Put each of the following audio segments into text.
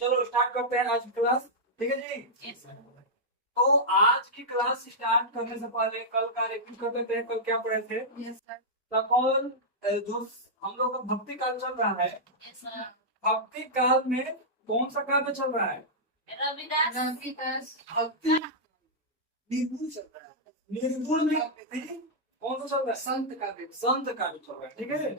चलो स्टार्ट करते हैं आज की क्लास। ठीक है जी। तो आज की क्लास स्टार्ट करने से पहले कल का रिपीट कर देते हैं। कल क्या पढ़े थे? तो कल जो हम लोग का भक्ति काल चल रहा है, भक्ति काल में कौन सा काव्य चल रहा है? रविदास भक्ति निर्गुण चल रहा है। निर्गुण में कौन सा चल रहा है? संत काव्य संत काव्य चल रहा है। ठीक है,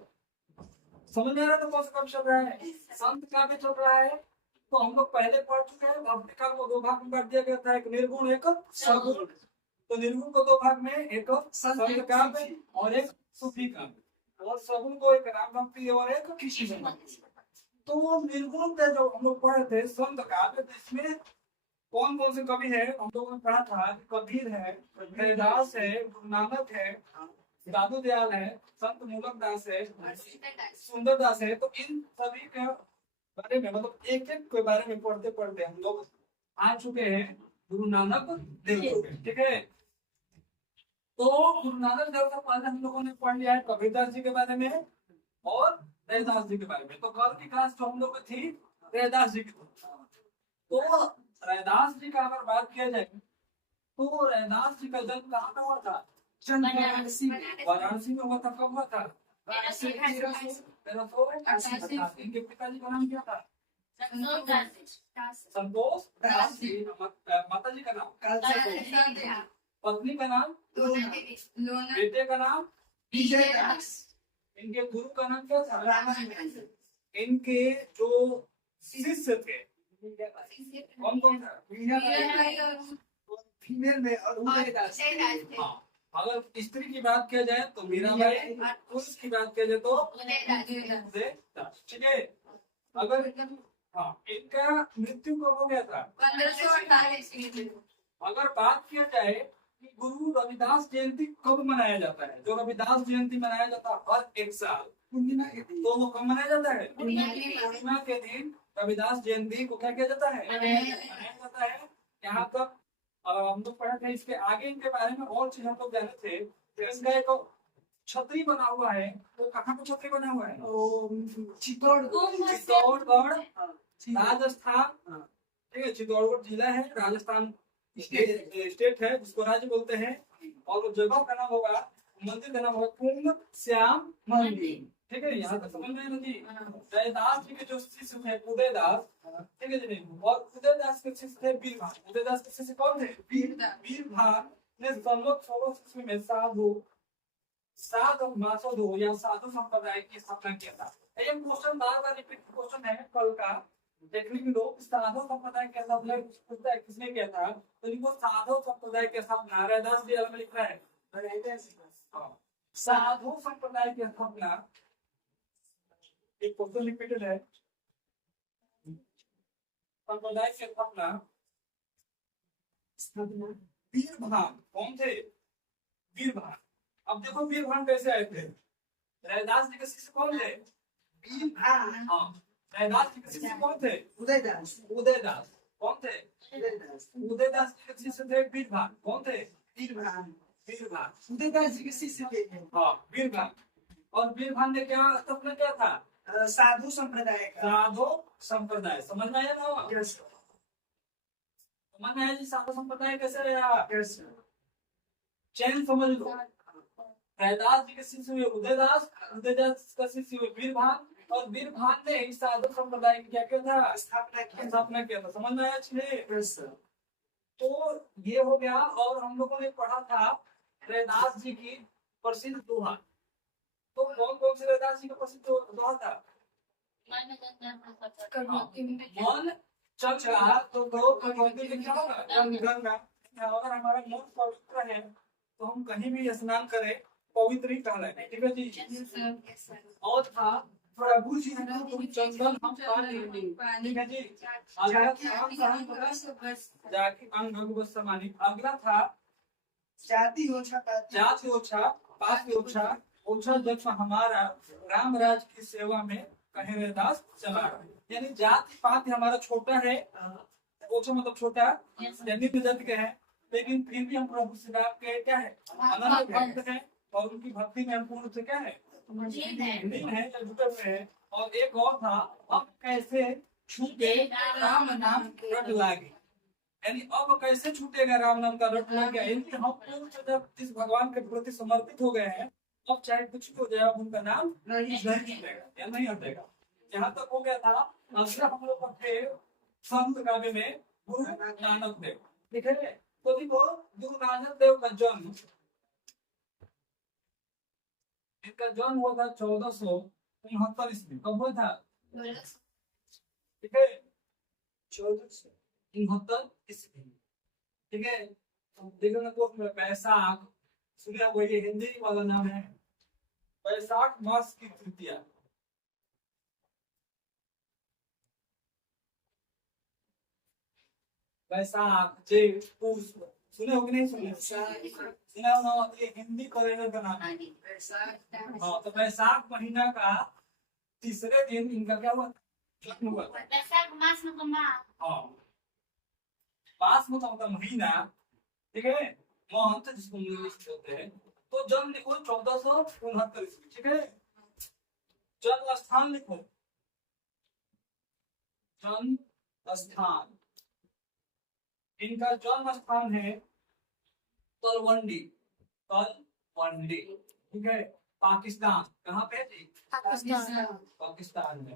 समझ में आ रहा है? तो कौन सा काव्य चल रहा है? संत काव्य चल रहा है। तो हम लोग पहले पढ़ चुके हैं। भक्ति काल को दो भाग में बांट दिया गया था, एक निर्गुण एक सगुण। तो निर्गुण को दो भाग में, एक संत काव्य और एक सूफी काव्य, और सगुण को एक राम भक्ति और एक कृष्ण भक्ति। तो निर्गुण पे जो हम लोग पढ़े थे संत काव्य, इसमें कौन कौन से कवि है? हम लोगों ने पढ़ा था कबीर है, रविदास है, गुरु नानक है, दादू दयाल है, संत मूलक दास है, सुंदर दास है। तो इन सभी के बारे में, मतलब एक एक के बारे में पढ़ते पढ़ते हम लोग आ चुके हैं गुरु नानक देव जी। ठीक है, तो गुरु नानक देव से पहले हम लोगों ने पढ़ लिया है कबीरदास जी के बारे में और रविदास जी के बारे में। तो कल की क्लास जो हम लोग की थी रविदास जी की। तो रविदास जी का अगर बात किया जाए तो रविदास जी का जन्म कहाँ पे हुआ था? वाराणसी में हुआ था। कब हुआ था? इनके पिताजी का नाम क्या था? संतोष दास जी। माता जी का नाम? पत्नी का नाम? बेटे का नाम? विजय दास। इनके गुरु का नाम क्या था? इनके जो शिष्य थे कौन कौन था? फीमेल में और उदय दास। हाँ, अगर स्त्री की बात किया जाए तो मीराबाई, पुरुष की बात किया जाए तो उदय दास। ठीक है, अगर हाँ, इनका मृत्यु कब हो गया था? 1548। अगर बात किया जाए कि गुरु रविदास जयंती कब मनाया जाता है, जो रविदास जयंती मनाया जाता है हर एक साल, तो वो कब मनाया जाता है? पूर्णिमा के दिन रविदास जयंती को क्या किया जाता है? मनाया जाता है। यहाँ तक हम लोग पढ़े थे। इसके आगे इनके बारे में और चीज हम लोग जाने थे। तो इसका एक छतरी बना हुआ है, वो कहाँ पे छतरी बना हुआ है? चित्तौड़गढ़ राजस्थान। ठीक है, चित्तौड़गढ़ जिला है, राजस्थान स्टेट है, जिसको राज्य बोलते हैं। और वो जगह का नाम होगा, मंदिर का नाम होगा कुंभ श्याम मंदिर। ठीक है, यहाँ तक समझ में आया जी? रविदास जी के जो शिष्य थे उदयदास, ठीक है जी, और उदयदास के शिष्य थे वीरभान। उदयदास के शिष्य कौन थे? वीरभान ने संवत 1600 में साधु मासोधो या साधु संप्रदाय की स्थापना किया था। ये क्वेश्चन बार बार रिपीट क्वेश्चन है कल का। देखने के लोग साधु संप्रदाय के स्थापना किसने किया था? तो इनको साधु संप्रदाय के स्थापना रविदास जी में लिखा है। साधु संप्रदाय की स्थापना, एक क्वेश्चन रिपीटेड है, संप्रदाय की स्थापना वीरभान। कौन थे? वीरभान। अब देखो वीरभान कैसे आए थे? रविदास जी के शिष्य कौन थे? वीरभान। हाँ, रविदास जी के शिष्य कौन थे? उदयदास। उदयदास। कौन थे? उदयदास जी के शिष्य थे वीरभान। कौन थे? वीरभान। उदयदास जी के शिष्य थे। हाँ, वीरभान। और वीरभान ने क्या स्थापना किया था? साधु संप्रदाय का। साधु संप्रदाय। समझ में आया ना? समझ में आया जी? साधु संप्रदाय कैसे रहा? चैन समझ लो। रविदास जी के शिष्य हुए उदयदास, उदयदास का शिष्य हुए वीरभान, और वीरभान ने इस साधु संप्रदाय की क्या किया था? स्थापना किया था। समझ में आया? तो ये हो गया। और हम लोगों ने पढ़ा था रविदास जी की प्रसिद्ध दोहा। तो कौन कौन से रविदास जी का प्रसिद्ध दोहा था? मन चंचला तो क्या होगा? गंगा। अगर हमारा मन पवित्र है तो हम कहीं भी स्नान करें पवित्र ही कहलाएंगे। ठीक है जी। और था प्रभु जी चंदन हम पानी। ठीक है जी। जाके अंग समानी। अगला था जाति ओछा पास ओछा ओछा जब हमारा राम राज की सेवा में कहे रविदास चला। यानी जाति पात हमारा छोटा है, ओछा मतलब छोटा, यानी जाति के है, लेकिन फिर भी हम प्रभु श्री राम के क्या है? अनंत भक्त है, और उनकी भक्ति में हम पूर्ण से क्या है? लीन है या जुटे हुए हैं। और एक और था, अब कैसे छूटे राम नाम रट लागे। यानी अब कैसे छूटेगा राम नाम का रट लग गया, यानी हम लोग जब इस भगवान के प्रति समर्पित हो गए हैं, अब चाहे कुछ भी हो जाए अब उनका नाम नहीं छूटेगा या नहीं हटेगा। यहाँ तक हो गया था। अगला हम लोग थे संत काव्य में गुरु नानक देव। ठीक है, तो देखो गुरु नानक देव का जन्म, इनका जन्म हुआ था 1469 ईस्वी। कब हुआ था? ठीक है, 1469 ईस्वी। ठीक है, तो देखो ना कोर्स में बैसाख सुना हुआ, ये हिंदी वाला नाम है। बैसाख मास की तृतीया, बैसाख जेठ पूस, सुने हो कि नहीं सुने? सुना होगा, तो ये हिंदी कैलेंडर का नाम है। हाँ, तो बैसाख महीना का तीसरे दिन इनका क्या हुआ? जन्म हुआ था। बैसाख मास में कमा। हाँ, मास में तो मतलब महीना। ठीक है, महंत जिसको इंग्लिश बोलते हैं। तो जन्म लिखो 1469 ईस्वी। ठीक है, जन्म स्थान लिखो, जन्म स्थान, इनका जन्म स्थान है तलवंडी। तलवंडी, ठीक है, पाकिस्तान। कहाँ पे थी? पाकिस्तान में।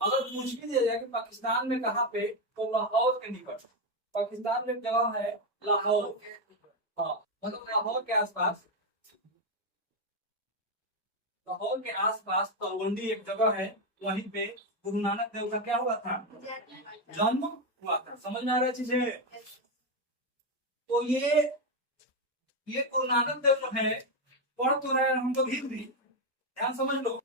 अगर पूछ भी दिया जाए कि पाकिस्तान में कहाँ पे, तो लाहौर के निकट। पाकिस्तान में एक जगह है लाहौर, हाँ, मतलब लाहौर के आसपास, लाहौर के आसपास तलवंडी एक जगह है, वहीं पे गुरु नानक देव का क्या हुआ था? जन्म हुआ था। समझ में आ रहा है चीजें? तो ये गुरु नानक देव जो है, पढ़ तो रहे हैं हम लोग हिंदी, ध्यान समझ लो,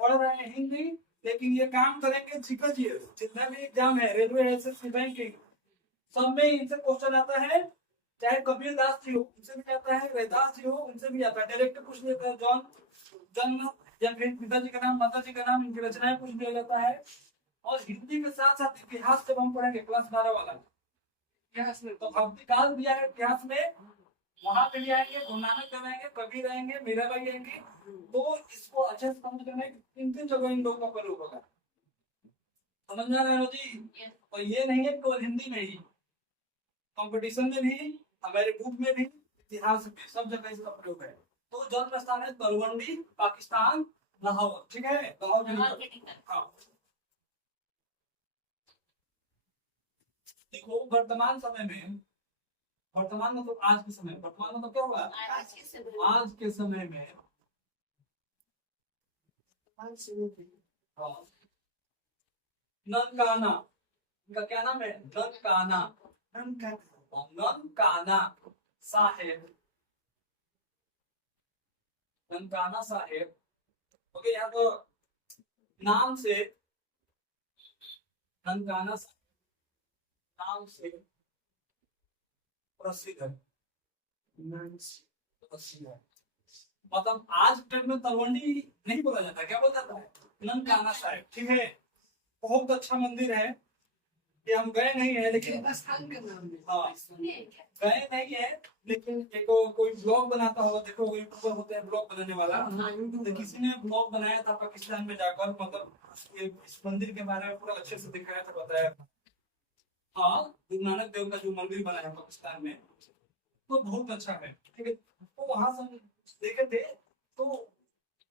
पढ़ रहे हैं हिंदी, लेकिन ये काम करेंगे जीके, जितना भी एग्जाम है, रेलवे, एसएससी, बैंकिंग, सब में इनसे क्वेश्चन आता है। चाहे कबीर दास जी हो, उनसे भी आता है, रैदास जी हो, उनसे भी आता है। डायरेक्ट पूछ लेता है, जन्म या फिर पिताजी का नाम, माता जी का नाम, इनकी रचनाएं पूछ लिया जाता है। और हिंदी के साथ साथ इतिहास जब हम पढ़ेंगे क्लास 12 वाला इतिहास में, तो भक्ति काल दिया है इतिहास में, वहां पे भी आएंगे, गुरु नानक देव आएंगे, कबीर आएंगे, मीराबाई आएंगे। तो इसको अच्छे से समझ करना है कि तीन तीन जगह इन लोगों का प्रयोग होगा। समझ में आ रहा है जी? और ये नहीं है केवल हिंदी में ही, कंपटीशन में भी, हमारे बुक में भी, इतिहास में, सब जगह इसका प्रयोग है। तो जन्म स्थान है तलवंडी, पाकिस्तान, लाहौर। ठीक है, लाहौर के निकट। हाँ, देखो वर्तमान समय में, वर्तमान में तो आज के समय, वर्तमान में तो क्या होगा? आज के समय में, हाँ, ननकाना, इनका क्या नाम है? ननकाना, ननकाना साहेब, ननकाना साहेब। ओके, यहाँ तो नाम से ननकाना नाम से प्रसिद्ध है, प्रसिद्ध है। मतलब आज डेट में तलवंडी नहीं बोला जाता, क्या बोला जाता है? ननकाना साहेब। ठीक है, बहुत अच्छा मंदिर है, ये हम गए नहीं है, लेकिन स्थान का नाम है। हाँ, गए नहीं है, लेकिन एक कोई ब्लॉग बनाता होगा, देखो यूट्यूबर होते हैं ब्लॉग बनाने वाला, तो किसी ने ब्लॉग बनाया था पाकिस्तान में जाकर, मतलब इस मंदिर के बारे में पूरा अच्छे से दिखाया था, बताया था। हाँ, गुरु नानक देव का जो मंदिर बना है पाकिस्तान में, तो बहुत अच्छा है। ठीक है, तो वहां से हम देखे थे, तो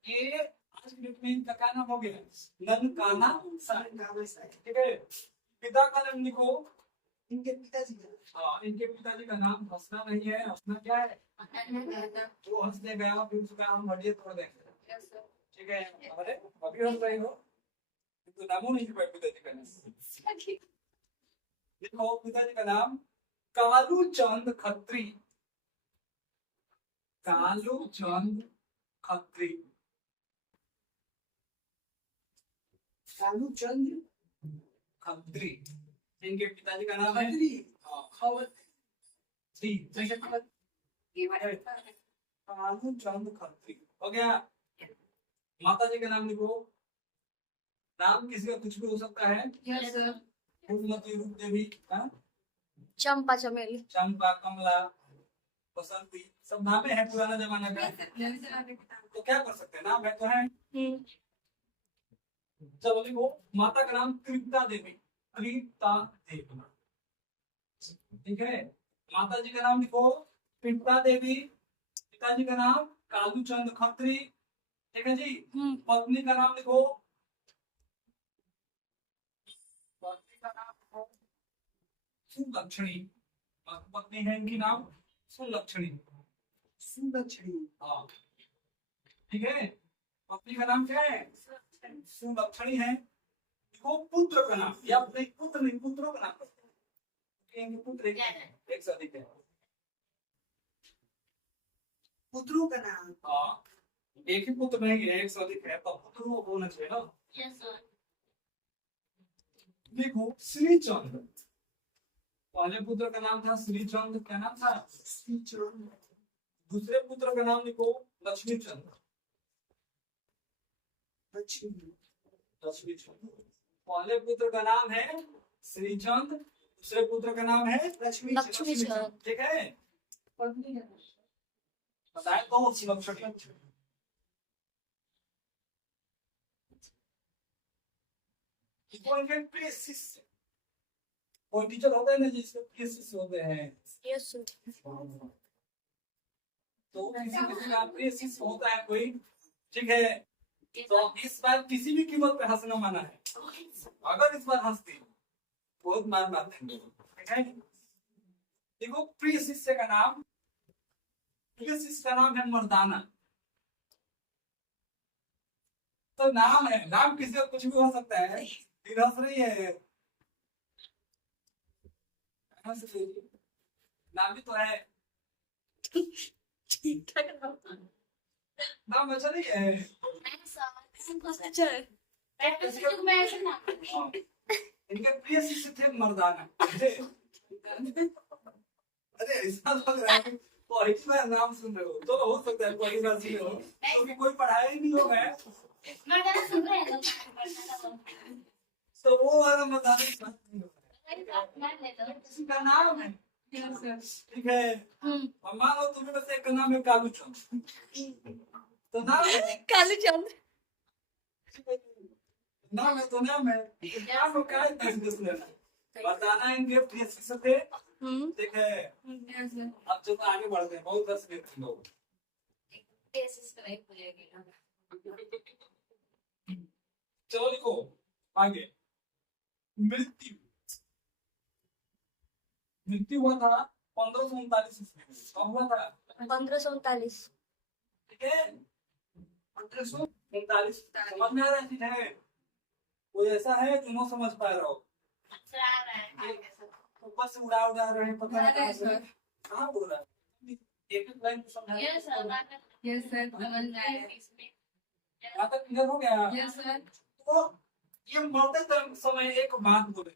ये आज की डेट में इनका क्या नाम हो गया? ननकाना साहेब। ठीक है, पिता का नाम लिखो, इनके पिताजी का। हाँ, इनके पिताजी का नाम हंसना नहीं है, हंसना क्या है? वो हंसने गया, फिर उसका हम हड्डी तोड़ देंगे। ठीक है, अरे अभी हंस रही हो, तो नामों नहीं लिखा पिताजी का नाम। लिखो पिताजी का नाम कालू चंद खत्री, कालू चंद खत्री, कालू चंद्र खत्री, इनके पिताजी का नाम है कालू चंद खत्री। हो गया। माता जी का नाम लिखो, नाम किसी का कुछ भी हो सकता है। फूलमती, रूप देवी, चंपा, चमेली, चंपा, कमला, बसंती, सब नामे हैं पुराना जमाना का। तो क्या कर सकते हैं, नाम है तो है। चलो लिखो, माता का नाम त्रिपता देवी, त्रिपता देवी, ठीक है। माता जी का नाम लिखो त्रिपता देवी, पिताजी का नाम कालू चंद खत्री, ठीक है जी। पत्नी का नाम लिखो, पत्नी का नाम लिखो सुलक्षणी, पत्नी है इनकी नाम सुलक्षणी, सुलक्षणी। हाँ ठीक है। पत्नी का नाम क्या है? सुलक्षणी है। देखो पुत्र का नाम, या नहीं पुत्र नहीं, पुत्रों का नाम, इनके पुत्र एक से अधिक है। पुत्रों का नाम। हाँ एक ही पुत्र नहीं है, एक से अधिक है, तो पुत्रों होना चाहिए ना। देखो श्रीचंद, पहले पुत्र का नाम था श्रीचंद, क्या नाम था? श्रीचंद। दूसरे पुत्र का नाम लिखो लक्ष्मीचंद, लक्ष्मी। लक्ष्मीचंद। पहले पुत्र का नाम है श्रीचंद, दूसरे पुत्र का नाम है लक्ष्मीचंद। ठीक है। बताए तो लक्ष्मी। कोई प्रिय शिष्य, कोई टीचर होता है ना जिसके प्रिय शिष्य होते हैं, तो किसी किसी का प्रिय शिष्य होता है कोई, ठीक है। तो इस बार किसी भी कीमत पे हंसना माना है, अगर इस बार हंसती बहुत मार मारते हैं, ठीक है। देखो प्रिय शिष्य का नाम, प्रिय शिष्य का नाम है मर्दाना। तो नाम है, नाम किसी का कुछ भी हो सकता है, फिर हंस रही है, हंस रही है। नाम भी तो है, नाम अच्छा नहीं है। इनके प्रिय शिष्य थे मर्दाना। अरे ऐसा लग रहा है पहली बार नाम सुन रहे हो, तो हो सकता है पहली बार सुने हो, तो कोई पढ़ाया ही नहीं होगा, तो वो वाला मर्दाना किसी का नाम है, ठीक है। और मान लो तुम्हें बस एक का नाम है कालू चंद, तो नाम है कालू चंद, नाम है तो नाम है, नाम को क्या है बताना। इनके प्रिय शिष्य थे, ठीक है। अब चलो आगे बढ़ते हैं, बहुत दस मिनट लोग। चलो लिखो आगे, मृत्यु, मृत्यु हुआ था 1539 ईस्वी में, कब हुआ था? 1539। ठीक है 1539। समझ में आ रहा है चीज है? कोई ऐसा है जो नहीं समझ पा रहा हो? ऊपर से उड़ा उड़ा रहे हैं, पता नहीं कहाँ बोल रहा है, एक एक लाइन समझा। यहाँ तक क्लियर हो गया? तो ये मरते समय एक बात बोले,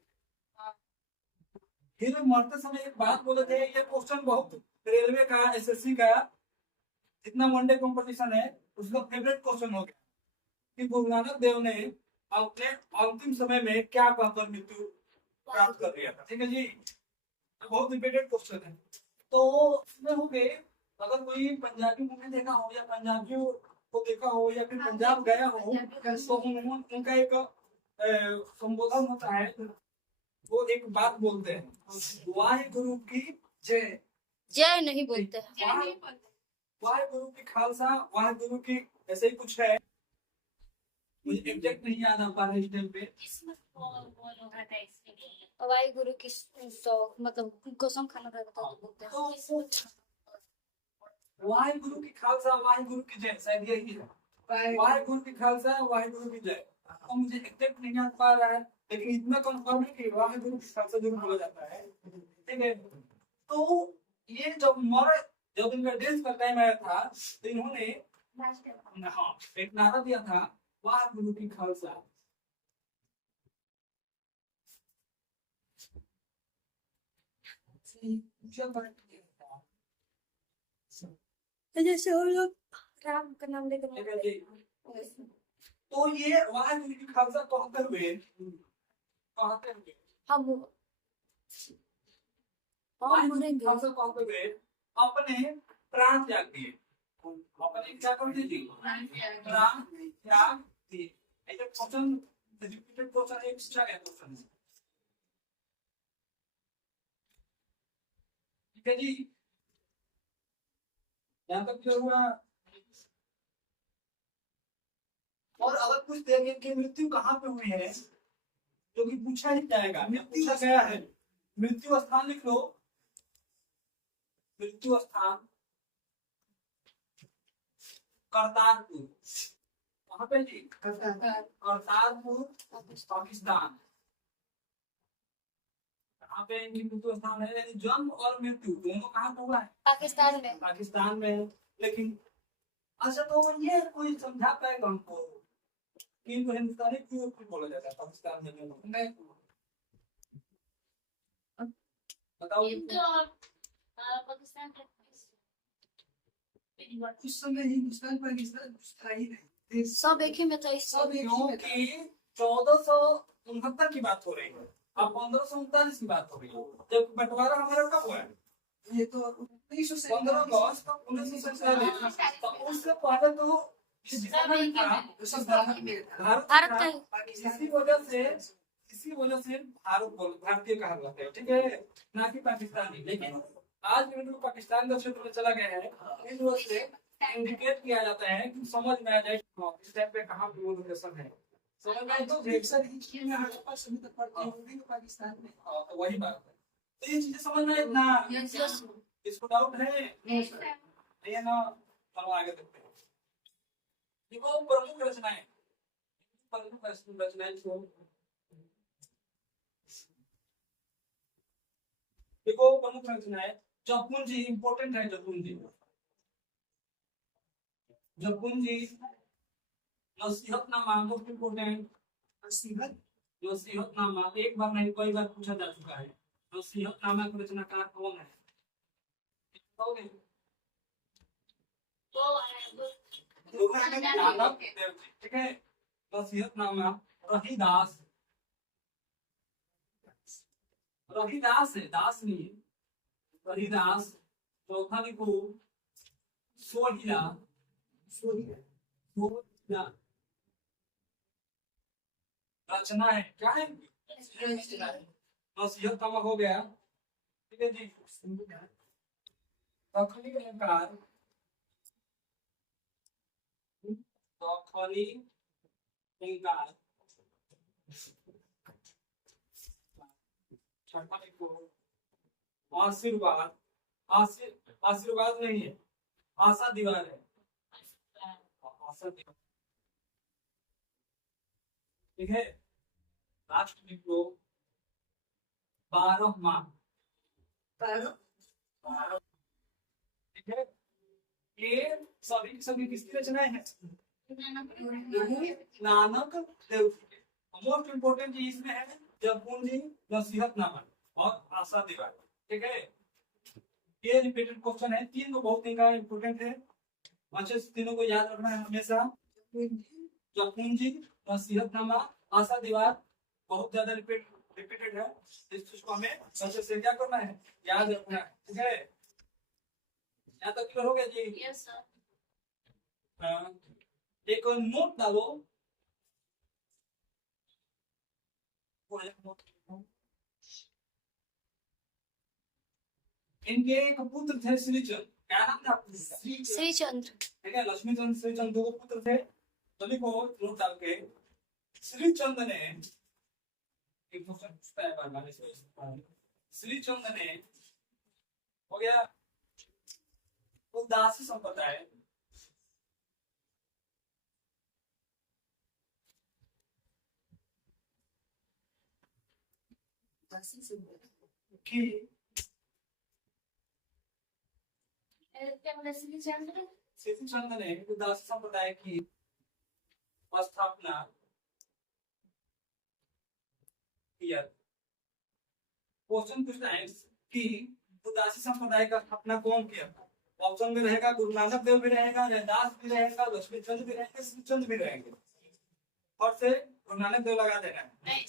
ये मरते समय एक बात बोले थे। ये क्वेश्चन बहुत रेलवे का, एसएससी का, जितना वनडे कंपटीशन है उसका फेवरेट क्वेश्चन हो गया कि गुरु नानक देव ने अपने अंतिम समय में क्या कहकर मृत्यु प्राप्त कर लिया था, ठीक है जी। बहुत रिपीटेड क्वेश्चन है। तो इसमें हो गए, अगर कोई पंजाबी मूवी देखा हो या पंजाबियों को देखा हो या फिर पंजाब गया हो, तो उनका एक संबोधन होता है, वो एक बात बोलते हैं, वाहे गुरु की जय। जय नहीं बोलते, वाहे गुरु की खालसा, वाहे गुरु की, ऐसे ही कुछ है, मुझे एग्जैक्ट नहीं याद आ पा रहा इस टाइम पे। वाहे गुरु की सौ मतलब कसम खाना रहता है तो बोलते हैं। वाहे गुरु की खालसा, वाहे गुरु की जय, शायद यही है, वाहे गुरु की खालसा, वाहे गुरु की जय। तो मुझे एग्जैक्ट नहीं याद पा रहा है, लेकिन इतना कंफर्म है कि वाहे गुरु की खालसा जरूर बोला जाता है, ठीक है। तो ये जब इनका डेथ का टाइम आया था, तो इन्होंने हाँ एक नारा दिया था, वाहे गुरु की खालसा। जैसे वो लोग राम का नाम लेकर ठीक है जी। तो ये वाहे गुरु की खालसा कहते हुए हम मरेंगे, खालसा कहते हुए अपने प्राण त्याग दिए, अपने क्या कर दिए? प्राण त्याग दिए, either question, the repeated question एक पूछा गया क्वेश्चन ठीक है जी यहाँ तक क्लियर हुआ और अगर कुछ देंगे कि मृत्यु कहाँ पे हुई है जो कि पूछा ही जाएगा पूछा गया है मृत्यु स्थान लिख लो मृत्यु स्थान करतारपुर कहाँ पे जी करतारपुर पाकिस्तान कहाँ पे इनकी मृत्यु स्थान है यानी जन्म और मृत्यु दोनों कहाँ पे हुआ है पाकिस्तान में लेकिन अच्छा तो ये कोई समझा पाएगा हमको कि इनको हिंदुस्तानी क्यों बोला जाता है पाकिस्तान में नहीं बताओ पाकिस्तान उस समय हिंदुस्तान पाकिस्तान कुछ था ही नहीं सब एक ही में था इस सब एक ही में था। क्योंकि 1469 की बात हो रही है अब 1539 की बात हो रही है जब बंटवारा हमारा कब हुआ है ये तो 1900 से 15 अगस्त 1947 तो उससे पहले तो सब एक ही में। सब भारत में था। भारत का ही। इसी वजह से भारतीय कहा जाता है ठीक है ना कि पाकिस्तानी लेकिन आज भी पाकिस्तान का क्षेत्र में चला गया है इस वजह से इंडिकेट किया जाता है कि समझ में आ जाए इस टाइम पे कहाँ पे वो लोकेशन है समझ में आए तो अक्सर हिस्ट्री में हड़प्पा सभी तक पढ़ते हैं वो भी तो पाकिस्तान में तो वही बात है तो ये चीजें समझ में आए इतना यस इसको डाउट है ये ना चलो आगे देखते हैं देखो प्रमुख रचनाएं को देखो प्रमुख रचनाएं जपूंजी इंपॉर्टेंट है जपूंजी नसीहतनामा मोस्ट इंपॉर्टेंट नसीहतनामा एक बार नहीं कई बार पूछा जा चुका है नसीहतनामा का रचनाकार कौन है बताओगे नानक देव जी ठीक है नसीहतनामा रहीदास है दास नहीं है रहीदास चौथा लिखो सोहिला रचना है क्या है नसीहतनामा हो गया ठीक है जी तखनी अलंकार तखनी अलंकार छठा लिखो आशीर्वाद आशीर्वाद नहीं है आशा दीवार है आशा दीवार ठीक है लास्ट लिखो 12 माह ठीक है ये सभी किसकी रचनाएं हैं नानक देव जी के मोस्ट इंपोर्टेंट चीज इसमें है जपूंजी नसीहतनामा और आशा दीवार ठीक है ये रिपीटेड क्वेश्चन है तीन को बहुत इनका इंपोर्टेंट है अच्छे से तीनों को याद रखना है हमेशा जपूंजी नसीहतनामा आशा दीवार बहुत ज्यादा रिपीटेड है इस चीज को हमें अच्छे से क्या करना है याद रखना है ठीक है यहाँ तक क्लियर हो गया जी यस सर हाँ एक नोट डालो इनके एक पुत्र थे श्रीचंद्र क्या नाम था श्रीचंद्र ठीक है लक्ष्मीचंद्र श्रीचंद्र दो पुत्र थे तो लिखो नोट डाल के श्रीचंद्र ने एक क्वेश्चन पूछता है बार बार श्रीचंद्र ने हो गया उदासी संप्रदाय की श्रीचंद्र ने उदासी संप्रदाय की स्थापना किया क्वेश्चन पूछता है कि उदासी संप्रदाय का स्थापना कौन किया ऑप्शन में रहेगा गुरु नानक देव भी रहेगा रैदास भी रहेगा लक्ष्मीचंद भी रहेगा श्रीचंद भी रहेंगे और से गुरु नानक देव लगा देना है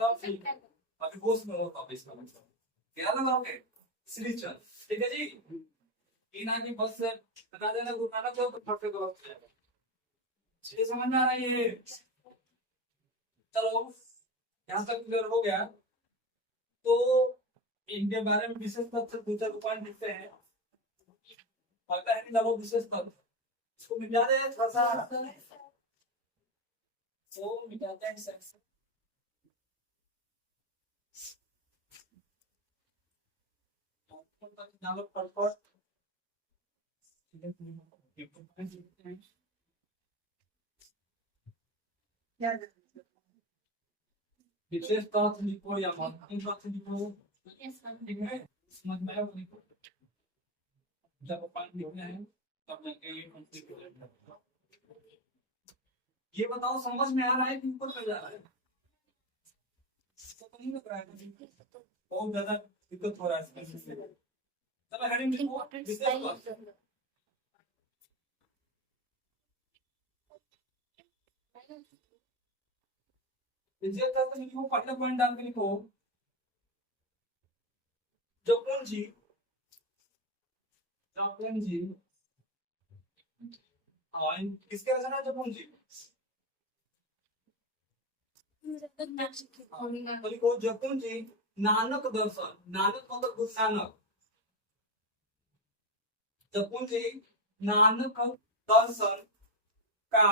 तब ठीक है अभी होश में हो तब इसका मतलब क्या लगाओगे श्रीचंद ठीक है जी इन आगे बस से बता देना गुरु नानक देव तो फट के गलत हो जाएगा ये समझ में आ रहा है ये? चलो यहाँ तक क्लियर हो गया। तो इनके बारे में विशेष तथ्य दो चार पॉइंट लिखते हैं। पता है कि ना वो विशेष तथ्य इसको मिटा दे थोड़ा सा, वो मिटाते हैं सेक्स। क्या विशेष तथ्य लिखो या महत्वपूर्ण तथ्य लिखो, ठीक है? समझ में आया वो लिखो। जब पॉइंट लिखना है तब जाके ये कंप्लीट हो जाएगा। ये बताओ समझ में आ रहा है कि ऊपर पे जा रहा है? तो नहीं लग रहा है, बहुत ज्यादा दिक्कत हो रहा है इसमें। चलो हेडिंग लिखो इम्पोर्टेंट विशेष स्टाइल तथ्य। विशेष तथ्य लिखो, पहला पॉइंट डाल के लिखो जो पूंजी किसके रचना है? जो पूंजी तो लिखो जो पूंजी नानक दर्शन, नानक मतलब गुरु नानक, जो पूंजी नानक दर्शन का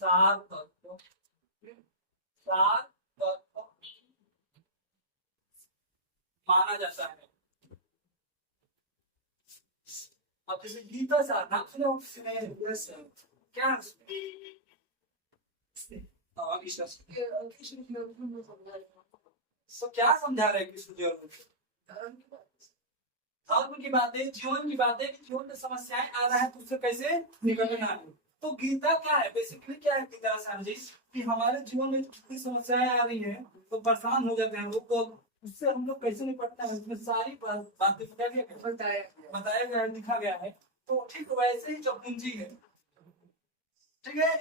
सार तत्व माना जाता है। अब जैसे गीता सार नाम सुने हो किसी ने? क्या है उसमें? सो क्या समझा रहे हैं कृष्ण जी? धर्म की बातें, जीवन की बातें, कि जीवन में समस्याएं आ रहा है तो उससे कैसे निकलना है। तो गीता क्या है? बेसिकली क्या है गीता आसान जी? कि हमारे जीवन में जितनी समस्याएं आ रही हैं तो परेशान हो जाते हैं लोग, तो उससे हम लोग कैसे निपटते हैं उसमें सारी बातें बताया गया है, लिखा गया है। तो ठीक वैसे ही जब पूंजी है, ठीक है,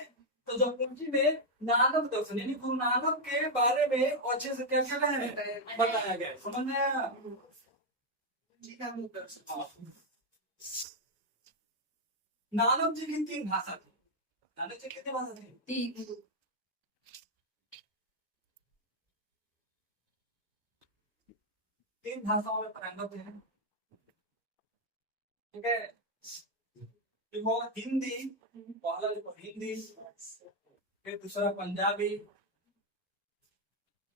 तो जब पूंजी में नानक दर्शन यानी गुरु नानक के बारे में अच्छे से क्या क्या है बताया गया है। समझ में आया? नानक जी की 3 भाषा थी। नानक जी कितनी भाषा थी? 3 भाषाओं में पारंगत है, ठीक है? देखो हिंदी, पहला देखो हिंदी, फिर दूसरा पंजाबी,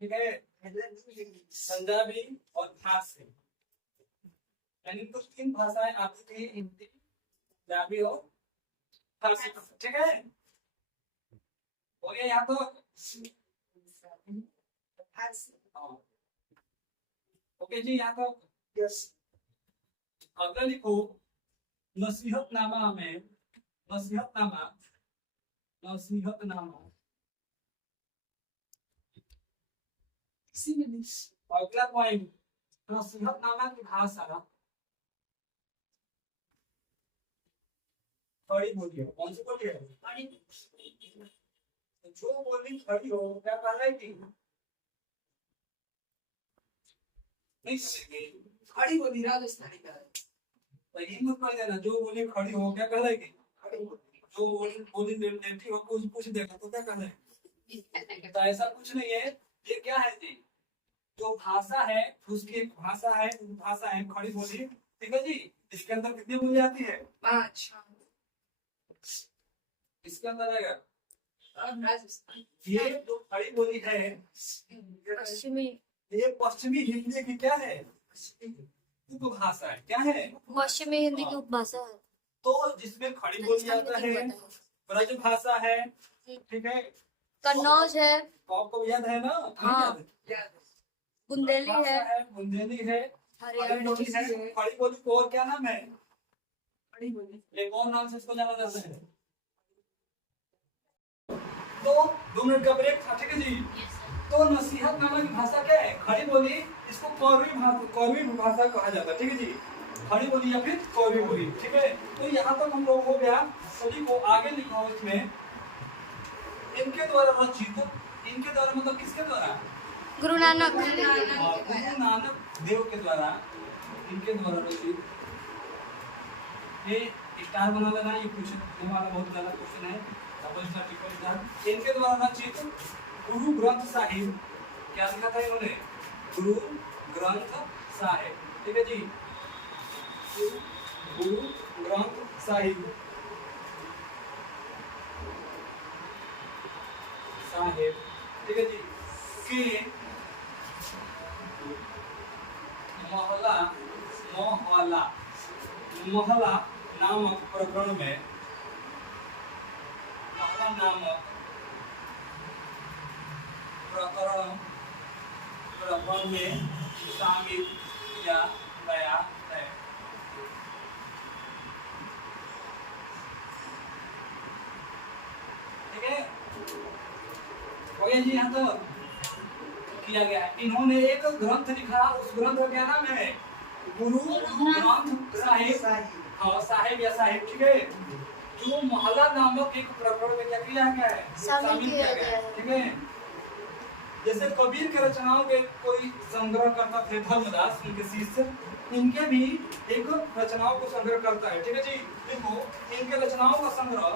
ठीक है, पंजाबी और फारसी, यानी कुछ 3 भाषाएं आती थी, हिंदी, पंजाबी और फारसी, ठीक है? और ये यहाँ तो ओके जी, यहाँ तो अगला लिखो नसीहतनामा में, नसीहतनामा अगला पॉइंट, नसीहतनामा की भाषा खड़ी बोली है। कौन सी बोली है? जो बोली खड़ी हो क्या कहलाएगी? खड़ी बोली राजस्थानी का है। तो ये मत कह देना जो बोली खड़ी हो क्या कहलाएगी? जो बोली लेटी हो कुछ पूछ देगा तो क्या कहलाएगी? तो ऐसा कुछ नहीं है। ये क्या है जी? जो भाषा है उसकी एक भाषा है खड़ी बोली, ठीक है जी? इसके अंदर कितनी बोली आती है? 5। इसके अंदर आएगा राजस्थान। ये जो खड़ी बोली है पश्चिमी, ये पश्चिमी हिंदी की क्या है? उपभाषा है। क्या है? पश्चिमी हिंदी की उपभाषा है। तो जिसमें खड़ी बोली आता है, ब्रज भाषा है, ठीक है, कन्नौज है, आपको याद है ना? हाँ। बुंदेली है, बुंदेली है, खड़ी बोली है। हरियाणवी खड़ी बोली को और क्या नाम है? खड़ी बोली। एक और नाम से इसको जाना जाता है। तो 2 मिनट का ब्रेक था, ठीक है जी? तो नसीहतनामा की भाषा क्या है? खड़ी बोली। इसको कौरवी भाषा कहा जाता है, ठीक है जी? खड़ी बोली या फिर कौरवी बोली, ठीक है? तो यहाँ तक हम लोग हो गया। सभी को आगे लिखो इसमें इनके द्वारा रचित, इनके द्वारा मतलब किसके द्वारा? गुरु नानक, गुरु नानक देव के द्वारा, इनके द्वारा रचित ये स्टार बना लेना, ये क्वेश्चन हमारा बहुत ज्यादा क्वेश्चन है, डबल स्टार ट्रिपल स्टार। इनके द्वारा रचित गुरु ग्रंथ साहिब, क्या लिखा था इन्होंने? गुरु ग्रंथ साहिब, ठीक है जी, गुरु ग्रंथ साहिब, साहिब, ठीक है जी, के मोहला मोहला मोहला नामक प्रकरण में, मोहला नामक प्रकरण में शामिल किया गया है। ठीक है, हो गया जी, यहाँ तो किया गया है। इन्होंने एक ग्रंथ लिखा, उस ग्रंथ का क्या नाम है? गुरु ग्रंथ साहिब, हाँ साहिब या साहिब, ठीक है, जो मोहल्ला नामक एक प्रकरण में क्या किया गया है? शामिल किया गया है, ठीक है। जैसे कबीर के रचनाओं के कोई संग्रह करता थे धर्मदास, उनके शिष्य, इनके भी एक रचनाओं को संग्रह करता है, ठीक है जी। देखो इनके रचनाओं का संग्रह,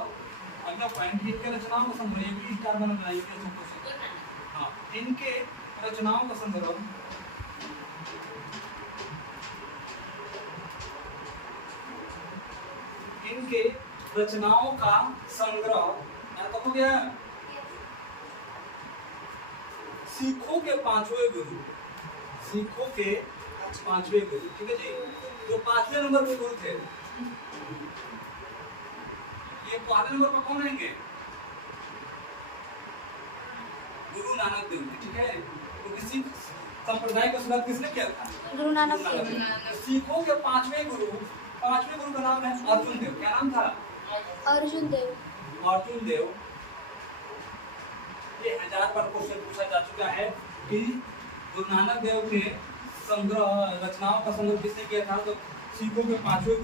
अगला पॉइंट, इनके रचनाओं का संग्रह, ये भी स्टार बना बनाइए, हाँ, इनके रचनाओं का संग्रह, इनके रचनाओं का संग्रह तो हो गया सिखों के पांचवें गुरु, सिखों के पांचवें गुरु, ठीक है जी, जो पांचवें नंबर पे गुरु थे, ये पहले नंबर पर कौन रहेंगे? गुरु नानक देव जी, ठीक है। तो किसी संप्रदाय का शुरुआत किसने किया था? गुरु नानक देव। सिखों के पांचवें गुरु का नाम है अर्जुन देव। क्या नाम था? अर्जुन देव। अर्जुन देव। ये 1000 बार क्वेश्चन पूछा जा चुका है कि गुरु नानक देव के संग्रह, रचनाओं का संग्रह किसने किया था? तो सिखों के पांचवें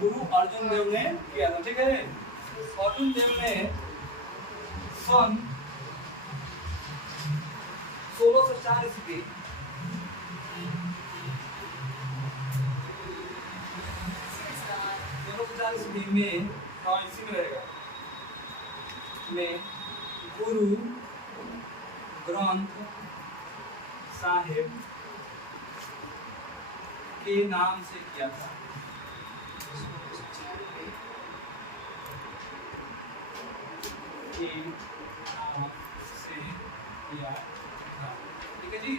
गुरु अर्जुन देव ने किया था, ठीक है। अर्जुन देव ने सन 1604 ईस्वी, 1604 ईस्वी में, हाँ इसी में रहेगा, में गुरु ग्रंथ साहिब के नाम से किया था। के नाम से किया था, ठीक है जी।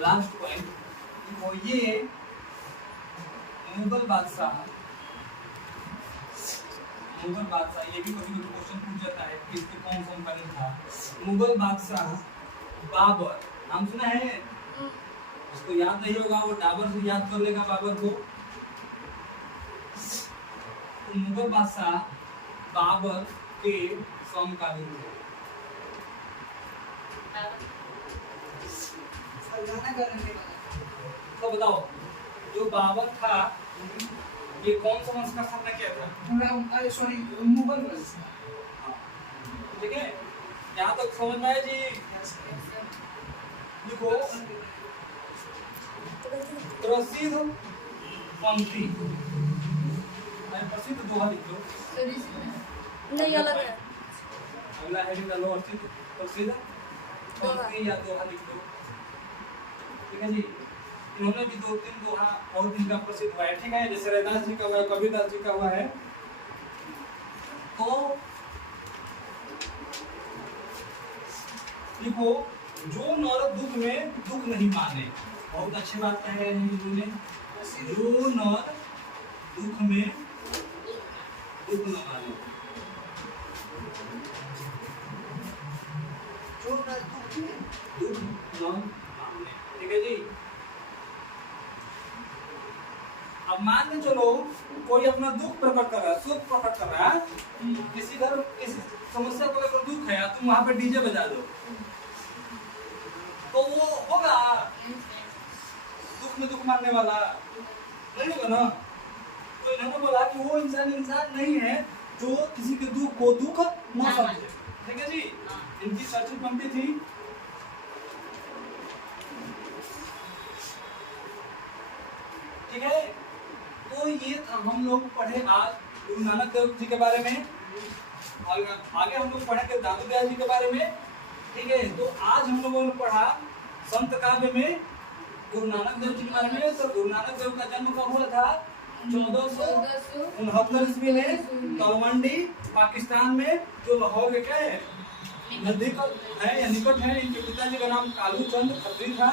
लास्ट पॉइंट, तो ये मुगल बादशाह, ये भी कभी क्वेश्चन पूछ जाता है कि इसके कौन सा उनका नाम था। मुगल बादशाह बाबर, नाम सुना है? उसको याद नहीं होगा, वो डाबर से याद कर लेगा बाबर को। तो मुगल बादशाह बाबर के समकालीन थे। तो बताओ, जो बाबर था ये कौन सा वंश का स्थापना किया था? सॉरी, मुगल वंश, ठीक है, यहाँ तक समझ में आया जी? देखो प्रसिद्ध पंक्ति, प्रसिद्ध दोहा लिख लो, नहीं अलग है। अगला हेडिंग डालो अर्थित प्रसिद्ध पंक्ति या दोहा लिख लो, ठीक है जी। इन्होंने भी 2-3 दोहा और इनका प्रसिद्ध हुआ है, ठीक है। जैसे रैदास जी का हुआ है, कबीरदास जी का हुआ है। तो देखो, जो नर दुख में दुख नहीं माने, बहुत अच्छी बात कह रहे हैं इन्होंने, जो नर दुख में दुख न माने, जो नर दुख में दुख न माने, ठीक है जी। अब मान के चलो कोई अपना दुख प्रकट कर रहा है, सुख प्रकट कर रहा है, किसी घर किसी समस्या को लेकर दुख है, तुम वहां पे डीजे बजा दो, तो वो होगा दुख में दुख मानने वाला? नहीं होगा ना। तो इन्होंने बोला कि वो इंसान नहीं है जो किसी के दुख को दुख न समझे, ठीक है जी। इनकी चर्चित पंक्ति थी, ठीक है। तो ये था, हम लोग पढ़े आज गुरु नानक देव जी के बारे में, और आगे हम लोग पढ़ेंगे दादू दयाल जी के बारे में, ठीक है। तो आज हम लोगों ने पढ़ा संत काव्य में गुरु नानक देव जी के बारे में। तो गुरु नानक देव का जन्म कब हुआ था? 1469 ईस्वी में तलवंडी पाकिस्तान में, जो लाहौर के क्या है नजदीक है या निकट है। इनके पिताजी का नाम कालू चंद खत्री था,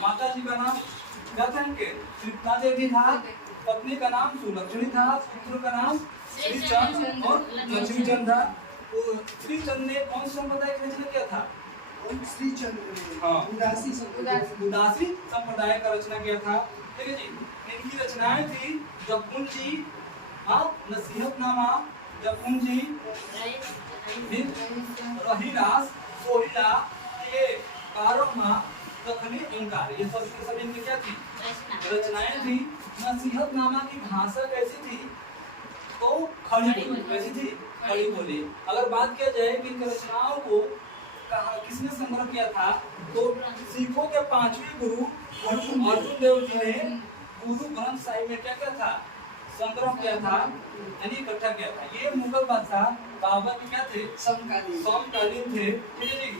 माता जी का नाम क्या था इनके तृप्ता देवी था, पत्नी का नाम सुलक्षणी था, पुत्र का नाम श्री चंद और लक्ष्मी चंद था। तो श्री चंद ने कौन सा संप्रदाय की रचना किया था? श्री चंद्र हाँ। उदासी संप्रदाय। उदासी संप्रदाय का रचना किया था, ठीक है जी। इनकी रचनाएं थी जपकुंजी, हाँ, नसीहतनामा, जपकुंजी, रहीरास, सोहिला, ये कारोमा, दखनी अंकार, ये सब इनकी क्या थी? रचनाएं थी। नसीहतनामा की भाषा कैसी थी? तो खड़ी बोली। कैसी थी? खड़ी बोली। अगर बात किया जाए कि इन रचनाओं को किसने संग्रह किया था, तो सिखों के 5वें गुरु अर्जुन देव जी ने गुरु ग्रंथ साहिब में क्या किया था? संग्रह किया था, यानी इकट्ठा किया था। ये मुगल बादशाह बाबर के क्या थे? समकालीन थे, ठीक है जी।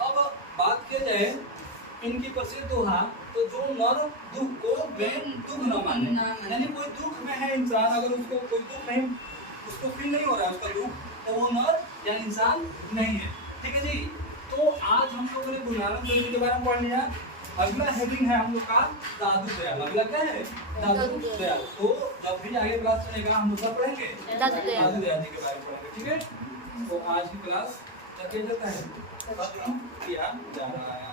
अब बात किया जाए इनकी प्रसिद्ध दोहा, तो जो नर दुख को वे दुख न माने, यानी कोई दुख में है इंसान, अगर उसको कोई दुख नहीं, उसको फील नहीं हो रहा है उसका दुख, तो वो नर या इंसान नहीं है, ठीक है जी। तो आज हम लोगों ने गुरु नानक देव जी के बारे में पढ़ लिया। अगला हेडिंग है हम लोग का दादू दयाल। अगला क्या है? दादू दयाल। तो जब भी आगे क्लास चलेगा हम लोग सब पढ़ेंगे दादू दयाल जी के बारे में पढ़ेंगे, ठीक है। तो आज की क्लास चलते जाता है, खत्म किया जा रहा है।